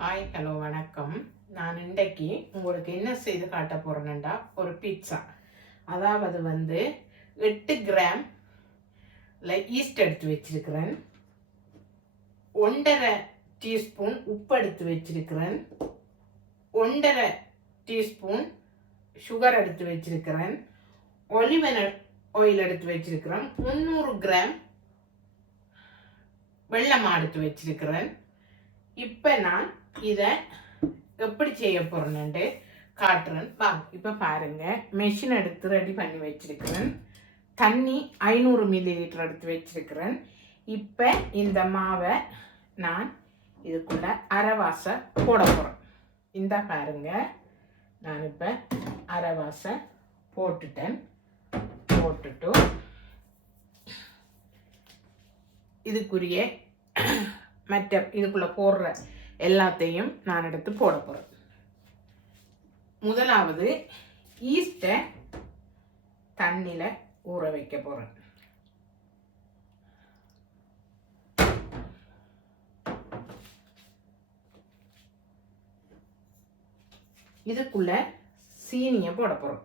Hi hello வணக்கம். நான் இன்றைக்கு உங்களுக்கு என்ன செய்து காட்ட போகிறேன்னா ஒரு பீட்சா. அதாவது 8 கிராம் ஈஸ்ட் எடுத்து வச்சிருக்கிறேன், 1.5 டீஸ்பூன் உப்பு எடுத்து வச்சிருக்கிறேன், 1.5 டீஸ்பூன் சுகர் எடுத்து வச்சிருக்கிறேன், ஒலிவ் ஆயில் எடுத்து வச்சிருக்கிறேன், 300 கிராம் வெல்லம் எடுத்து வச்சிருக்கிறேன். இப்போ நான் இதை எப்படி செய்ய போகிறேன்னு காட்டுறேன். இப்போ பாருங்கள், மெஷின் எடுத்து ரெடி பண்ணி வச்சிருக்கிறேன், தண்ணி 500 மில்லிலிட்டர் எடுத்து வச்சிருக்கிறேன். இப்போ இந்த மாவை நான் இதுக்குள்ள அரைவாசை போட போகிறேன். இந்த பாருங்கள், நான் இப்போ அரைவாசை போட்டுட்டேன். போட்டுட்டு இதுக்குரிய மற்ற இதுக்குள்ளே போடுற எல்லாத்தையும் நான் எடுத்து போட போகிறேன். முதலாவது ஈஸ்ட்டை தண்ணியில் ஊற வைக்க போகிறேன். இதுக்குள்ள சீனியை போட போகிறோம்.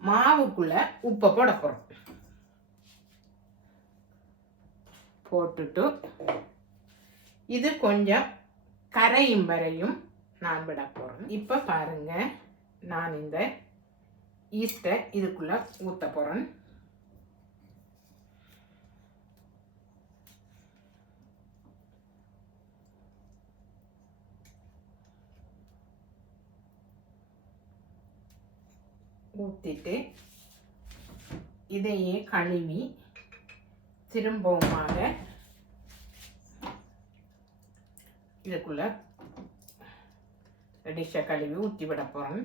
மாவுக்குள்ள உப்பை போட போகிறோம். போட்டுட்டு இது கொஞ்சம் கரையும் வரையும் நான் விட போகிறேன். இப்போ பாருங்க, நான் இந்த ஈஸ்ட்டை இதுக்குள்ள ஊற்ற போகிறேன். ஊற்றிட்டு இதையே கழுவி திரும்பவுமாக இதுக்குள்ள டிஷ்ஷை கழுவி ஊற்றி விட போகிறேன்.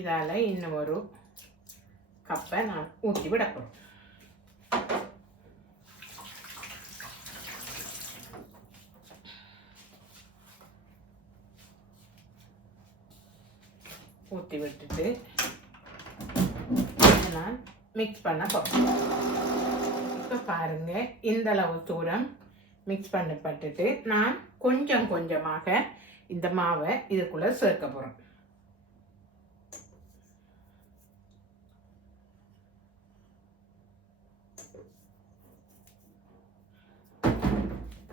இதால் இன்னும் ஒரு கப்பை நான் ஊற்றி விட போகிறேன். ஊற்றி விட்டுட்டு நான் மிக்ஸ் பண்ண போகிறேன். இப்போ பாருங்கள், இந்த அளவு தூரம் மிக்ஸ் பண்ணப்பட்டுட்டு நான் கொஞ்சம் கொஞ்சமாக இந்த மாவை இதுக்குள்ளே சேர்க்க போகிறேன்.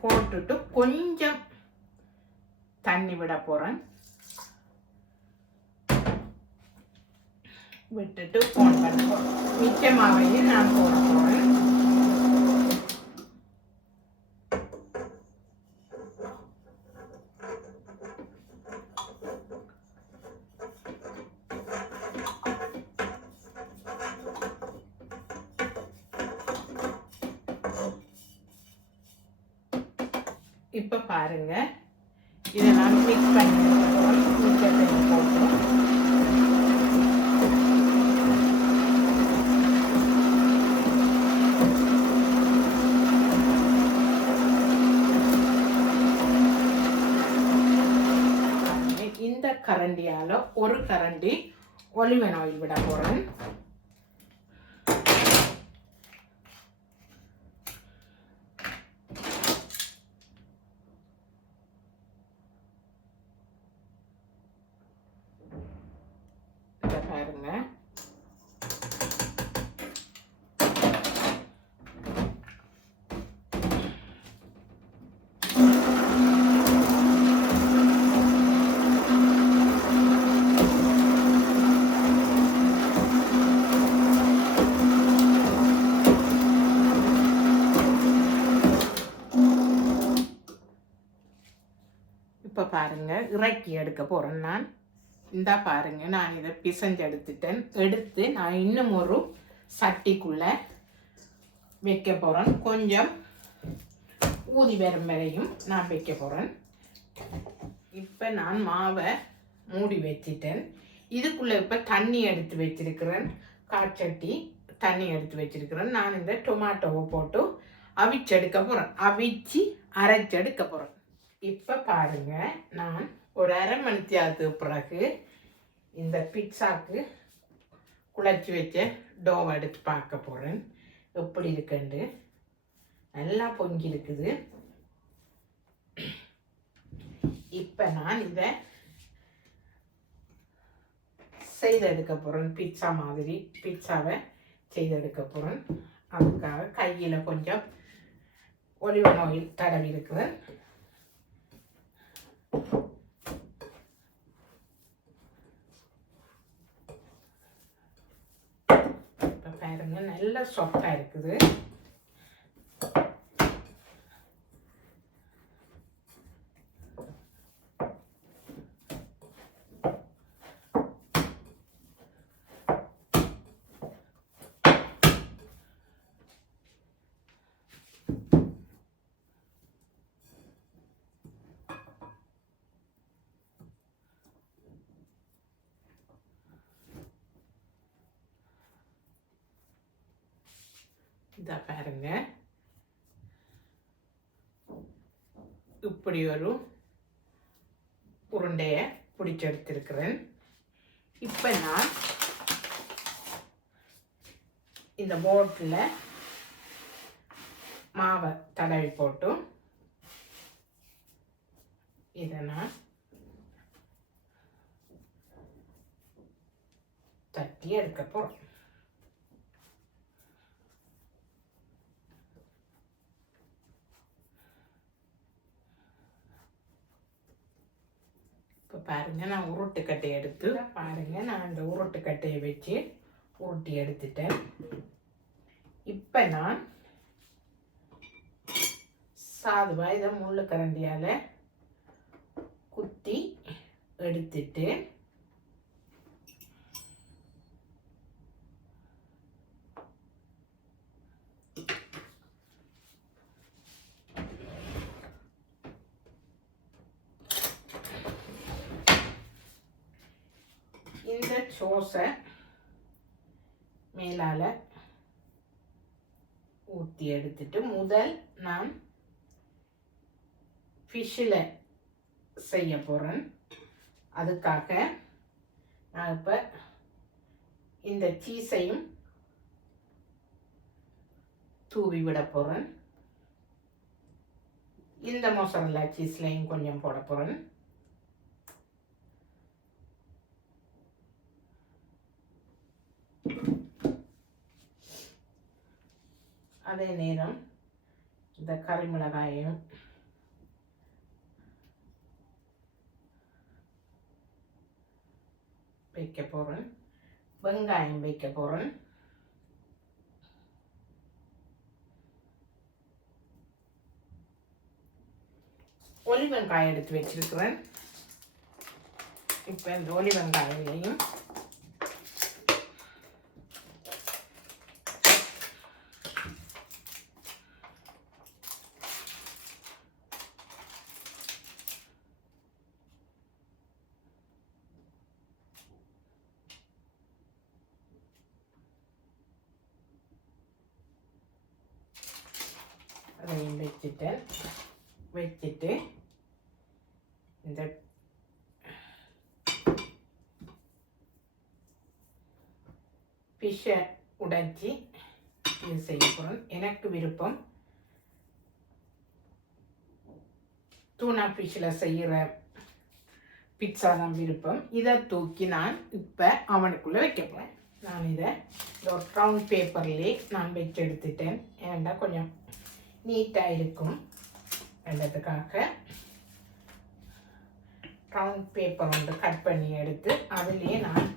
போட்டுட்டு கொஞ்சம் தண்ணி விட போகிறேன். விட்டுட்டு போன் பண்ண போகிறேன். மிச்சமாவையும் நான் போட போகிறேன். இப்போ பாருங்க, இதை நான் மிக்ஸ் பண்ணி போட்டோம். இந்த கரண்டியால் ஒரு கரண்டி ஒலிவ் ஆயில் விட போகிறேன். பாருங்க, இப்போ பாருங்க, இறக்கி எடுக்க போகிறேன் நான். இந்த பாருங்க, நான் இதை பிசைஞ்சு எடுத்துட்டேன். எடுத்து நான் இன்னும் ஒரு சட்டிக்குள்ளே வைக்க போகிறேன். கொஞ்சம் ஊதி வரும் வரையும் நான் வைக்க போகிறேன். இப்போ நான் மாவை மூடி வச்சிட்டேன். இதுக்குள்ளே இப்போ தண்ணி எடுத்து வச்சிருக்கிறேன். காய்ச்சட்டி தண்ணி எடுத்து வச்சிருக்கிறேன். நான் இந்த டொமாட்டோவை போட்டு அவிச்செடுக்க போகிறேன். அவிச்சு அரைச்செடுக்க போகிறேன். இப்போ பாருங்க, நான் ஒரு அரை மணி நேரத்துக்கு பிறகு இந்த பிட்சாக்கு குழச்சி வச்ச டோவை எடுத்து பார்க்க போகிறேன். எப்படி இருக்குண்டு நல்லா பொங்கி இருக்குது. இப்போ நான் இதை செய்தெடுக்க போகிறேன். பிட்சா மாதிரி பிட்சாவை செய்தெடுக்க போகிறேன். அதுக்காக கையில் கொஞ்சம் ஒலிவ் ஆயில் தடவி இருக்கிறேன். இப்போ பாருங்க, நல்ல சாஃப்டாக இருக்குது. இதை பாருங்க, இப்படி ஒரு உருண்டையை பிடிச்செடுத்திருக்கிறேன். இப்போ நான் இந்த போட்டில் மாவை தடவி போட்டு இதை நான் தட்டி எடுக்க போகிறேன். இப்போ பாருங்கள், நான் உருட்டுக்கட்டையை எடுத்து பாருங்கள், நான் இந்த உருட்டுக்கட்டையை வச்சு உருட்டி எடுத்துட்டேன். இப்போ நான் சாதுவாக இதை முள்ளு கரண்டியால் குத்தி எடுத்துட்டு இந்த சோஸை மேலால் ஊற்றி எடுத்துட்டு முதல் நான் ஃபிஷ்ஷில் செய்ய போகிறேன். அதுக்காக நான் இப்போ இந்த சீஸையும் தூவி விட போகிறேன். இந்த மொசரல்லா சீஸ்லையும் கொஞ்சம் போட போகிறேன். அதே நேரம் இந்த கறி மிளகாயும் வைக்க போகிறேன். வெங்காயம் வைக்க போகிறேன். ஒலி வெங்காயம் எடுத்து வச்சிருக்கிறேன். இப்போ இந்த ஒலி வெங்காயத்தையும் அதையும் வச்சுட்டு இந்த ஃபிஷ்ஷை உடைச்சி இது செய்ய போகிறேன். எனக்கு விருப்பம் டூனா ஃபிஷ்ஷில் செய்கிற பிட்சா தான் விருப்பம். இதை தூக்கி நான் இப்போ அவனுக்குள்ளே வைக்க போகிறேன். நான் இதை ஒரு ரவுண்ட் பேப்பர்லேயே நான் வச்சு எடுத்துட்டேன். ஏன்டா கொஞ்சம் நீட்டாக இருக்கும் என்றதுக்காக ரவுண்ட் பேப்பர் வந்து கட் பண்ணி எடுத்து அதிலேயே நான்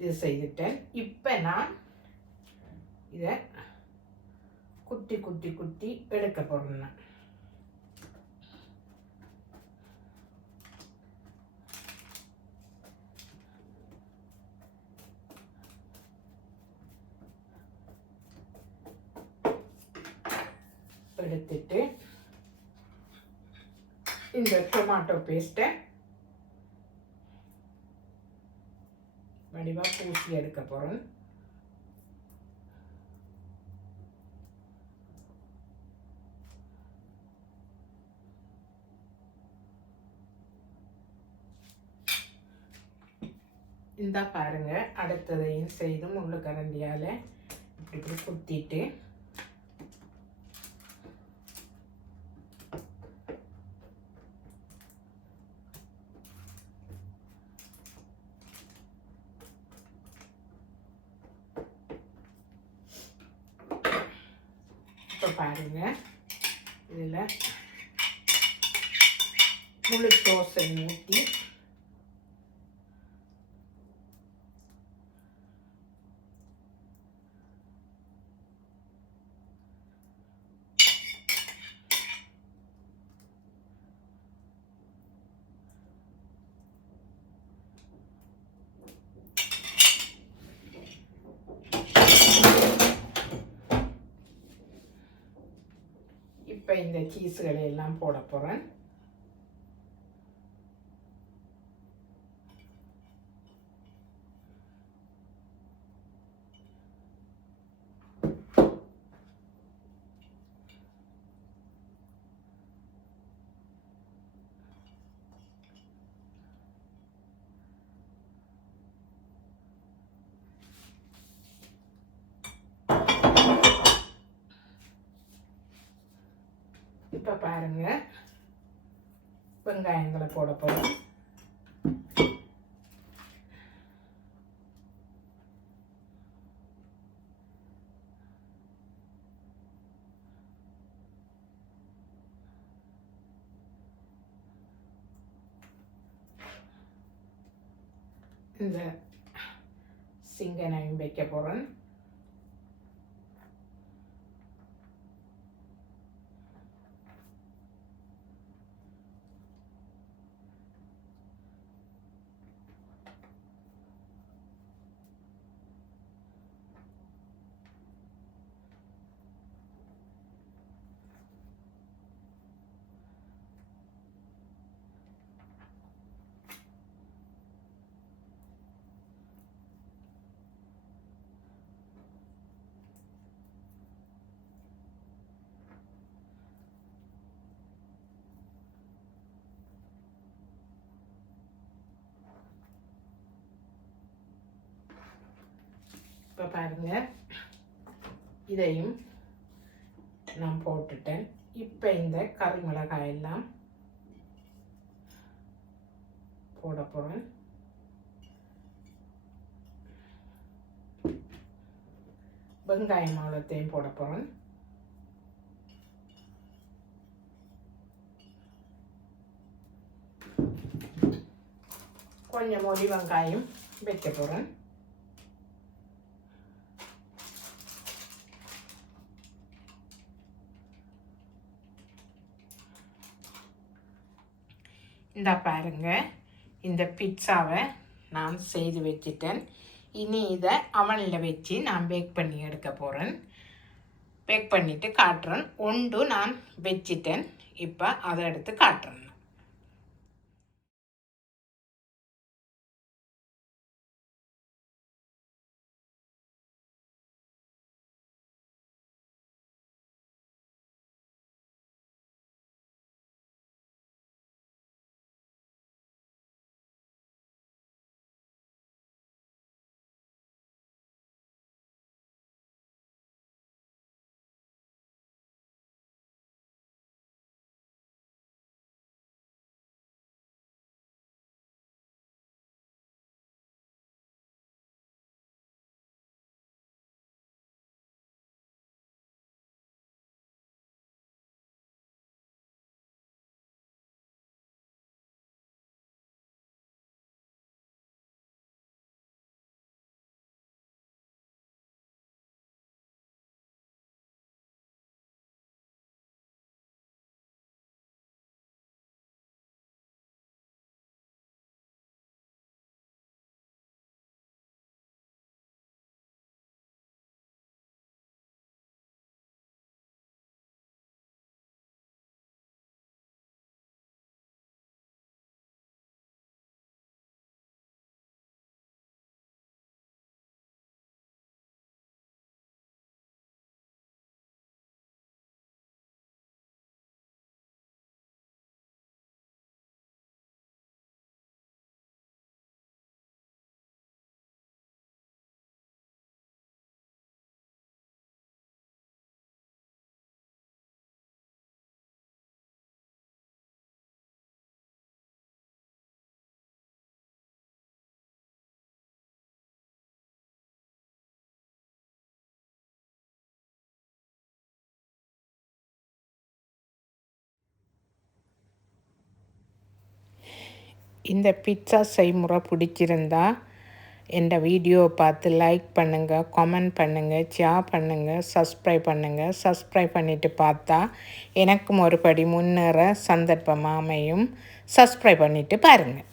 இது செய்துட்டேன். இப்போ நான் இதை குத்தி குத்தி குத்தி எடுக்க போகிறேன். எடுத்துட்டு இந்த டொமாட்டோ பேஸ்ட்டை வடிவாக பூசி எடுக்க போகிறேன். இந்த பாருங்க, அடுத்ததையும் செய்து முள்ளு கரண்டியால் இப்படி இப்படி குத்திட்டு இப்போ பாருங்க, இதில் முழு தோசை ஊற்றி இப்போ இந்த சீஸுகளை எல்லாம் போட போகிறேன். இப்போ பாருங்க, வெங்காயங்களை போட போகிறோம். இந்த சிங்கனையும் வைக்க போகிறேன். இப்போ பாருங்க, இதையும் நான் போட்டுட்டேன். இப்போ இந்த கறி மிளகாய் எல்லாம் போட போகிறேன். வெங்காயம் அவ்வளோத்தையும் போட போகிறேன். கொஞ்சம் ஒலி வெங்காயம் வைக்க போகிறேன். இந்த பாருங்க, இந்த பிட்சாவை நான் செய்து வச்சிட்டேன். இனி இதை அவனில் வச்சு நான் பேக் பண்ணி எடுக்க போகிறேன். பேக் பண்ணிவிட்டு காட்டுறேன். ஒன்று நான் வச்சிட்டேன். இப்போ அதை எடுத்து காட்டுறேன். இந்த பிட்சா செய்முறை பிடிச்சிருந்தா எந்த வீடியோவை பார்த்து லைக் பண்ணுங்கள், கமெண்ட் பண்ணுங்கள், ஷேர் பண்ணுங்கள், சப்ஸ்கிரைப் பண்ணுங்கள். சப்ஸ்கிரைப் பண்ணிவிட்டு பார்த்தா எனக்கும் ஒரு படி முன்னேற சந்தர்ப்பமாக அமையும். சப்ஸ்கிரைப் பண்ணிவிட்டு பாருங்கள்.